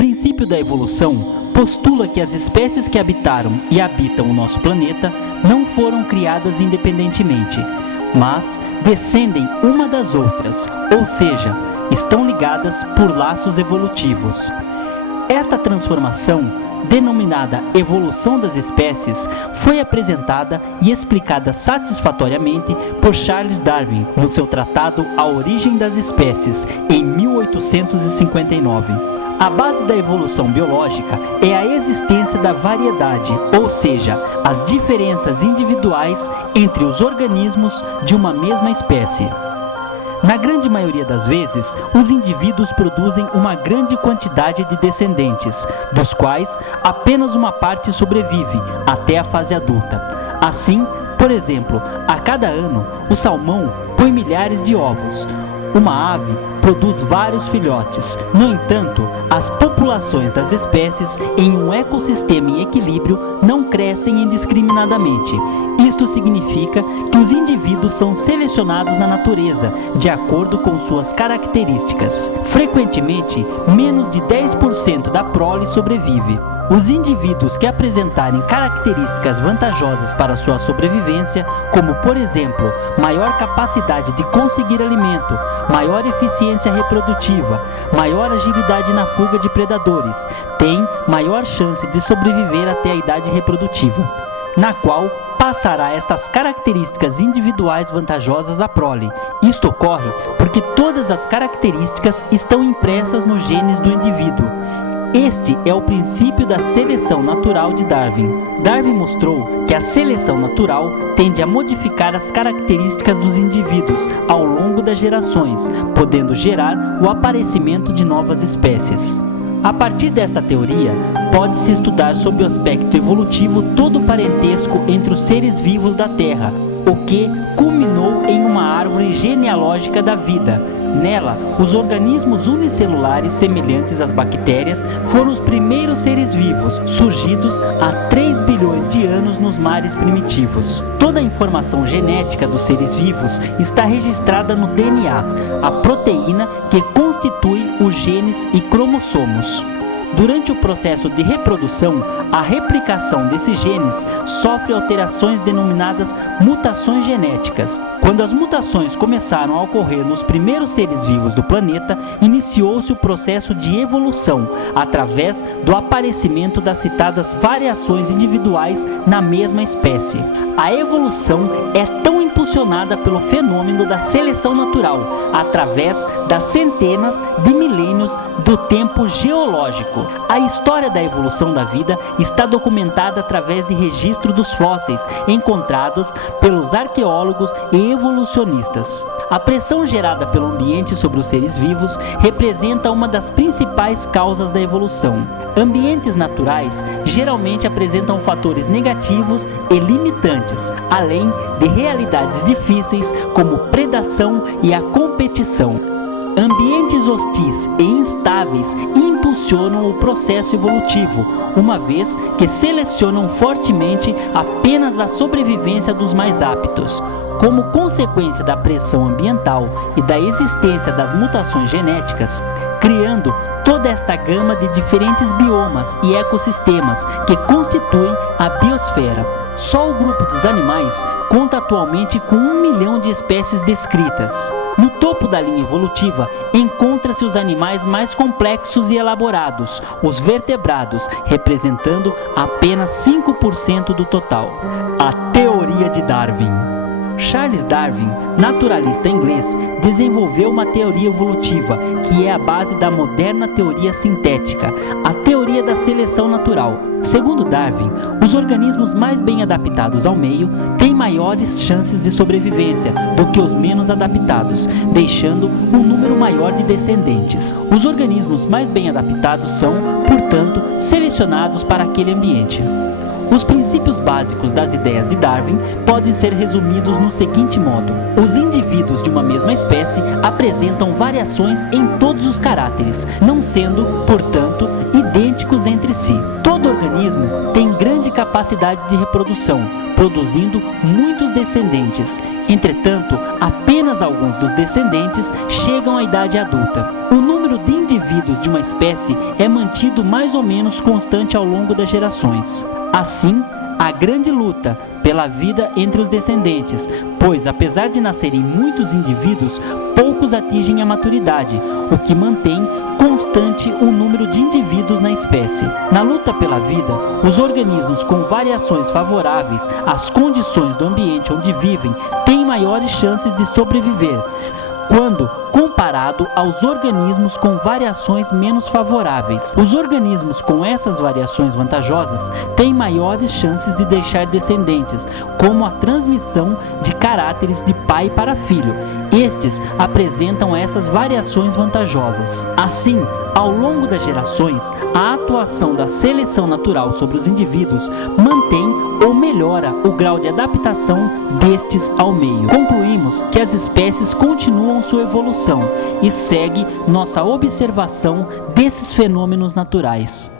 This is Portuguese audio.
princípio da evolução postula que as espécies que habitaram e habitam o nosso planeta não foram criadas independentemente, mas descendem uma das outras, ou seja, estão ligadas por laços evolutivos. Esta transformação, denominada evolução das espécies, foi apresentada e explicada satisfatoriamente por Charles Darwin no seu tratado A Origem das Espécies, em 1859. A base da evolução biológica é a existência da variedade, ou seja, as diferenças individuais entre os organismos de uma mesma espécie. Na grande maioria das vezes, os indivíduos produzem uma grande quantidade de descendentes, dos quais apenas uma parte sobrevive até a fase adulta. Assim, por exemplo, a cada ano, o salmão põe milhares de ovos. Uma ave produz vários filhotes. No entanto, as populações das espécies em um ecossistema em equilíbrio não crescem indiscriminadamente. Isto significa que os indivíduos são selecionados na natureza, de acordo com suas características. Frequentemente, menos de 10% da prole sobrevive. Os indivíduos que apresentarem características vantajosas para sua sobrevivência, como por exemplo, maior capacidade de conseguir alimento, maior eficiência reprodutiva, maior agilidade na fuga de predadores, têm maior chance de sobreviver até a idade reprodutiva, na qual passará estas características individuais vantajosas à prole. Isto ocorre porque todas as características estão impressas nos genes do indivíduo. Este é o princípio da seleção natural de Darwin. Darwin mostrou que a seleção natural tende a modificar as características dos indivíduos ao longo das gerações, podendo gerar o aparecimento de novas espécies. A partir desta teoria, pode-se estudar sob o aspecto evolutivo todo o parentesco entre os seres vivos da Terra, o que culminou em uma árvore genealógica da vida. Nela, os organismos unicelulares semelhantes às bactérias foram os primeiros seres vivos, surgidos há 3 bilhões de anos nos mares primitivos. Toda a informação genética dos seres vivos está registrada no DNA, a proteína que constitui os genes e cromossomos. Durante o processo de reprodução, a replicação desses genes sofre alterações denominadas mutações genéticas. Quando as mutações começaram a ocorrer nos primeiros seres vivos do planeta, iniciou-se o processo de evolução, através do aparecimento das citadas variações individuais na mesma espécie. A evolução é tão impulsionada pelo fenômeno da seleção natural, através das centenas de milênios do tempo geológico. A história da evolução da vida está documentada através de registro dos fósseis encontrados pelos arqueólogos e evolucionistas. A pressão gerada pelo ambiente sobre os seres vivos representa uma das principais causas da evolução. Ambientes naturais geralmente apresentam fatores negativos e limitantes, além de realidades difíceis como predação e a competição. Ambientes hostis e instáveis impulsionam o processo evolutivo, uma vez que selecionam fortemente apenas a sobrevivência dos mais aptos. Como consequência da pressão ambiental e da existência das mutações genéticas, criando toda esta gama de diferentes biomas e ecossistemas que constituem a biosfera. Só o grupo dos animais conta atualmente com 1 milhão de espécies descritas. No topo da linha evolutiva, encontra-se os animais mais complexos e elaborados, os vertebrados, representando apenas 5% do total. A teoria de Darwin. Charles Darwin, naturalista inglês, desenvolveu uma teoria evolutiva que é a base da moderna teoria sintética, a teoria da seleção natural. Segundo Darwin, os organismos mais bem adaptados ao meio têm maiores chances de sobrevivência do que os menos adaptados, deixando um número maior de descendentes. Os organismos mais bem adaptados são, portanto, selecionados para aquele ambiente. Os princípios básicos das ideias de Darwin podem ser resumidos no seguinte modo: os indivíduos de uma mesma espécie apresentam variações em todos os caráteres, não sendo, portanto, idênticos entre si. Todo organismo tem grande capacidade de reprodução, produzindo muitos descendentes. Entretanto, apenas alguns dos descendentes chegam à idade adulta. O número de indivíduos de uma espécie é mantido mais ou menos constante ao longo das gerações. Assim, a grande luta pela vida entre os descendentes, pois apesar de nascerem muitos indivíduos, poucos atingem a maturidade, o que mantém constante o número de indivíduos na espécie. Na luta pela vida, os organismos com variações favoráveis às condições do ambiente onde vivem têm maiores chances de sobreviver, quando comparado aos organismos com variações menos favoráveis. Os organismos com essas variações vantajosas têm maiores chances de deixar descendentes, como a transmissão de caráteres de pai para filho. Estes apresentam essas variações vantajosas. Assim, ao longo das gerações, a atuação da seleção natural sobre os indivíduos mantém ou melhora o grau de adaptação destes ao meio. Concluímos que as espécies continuam sua evolução e segue nossa observação desses fenômenos naturais.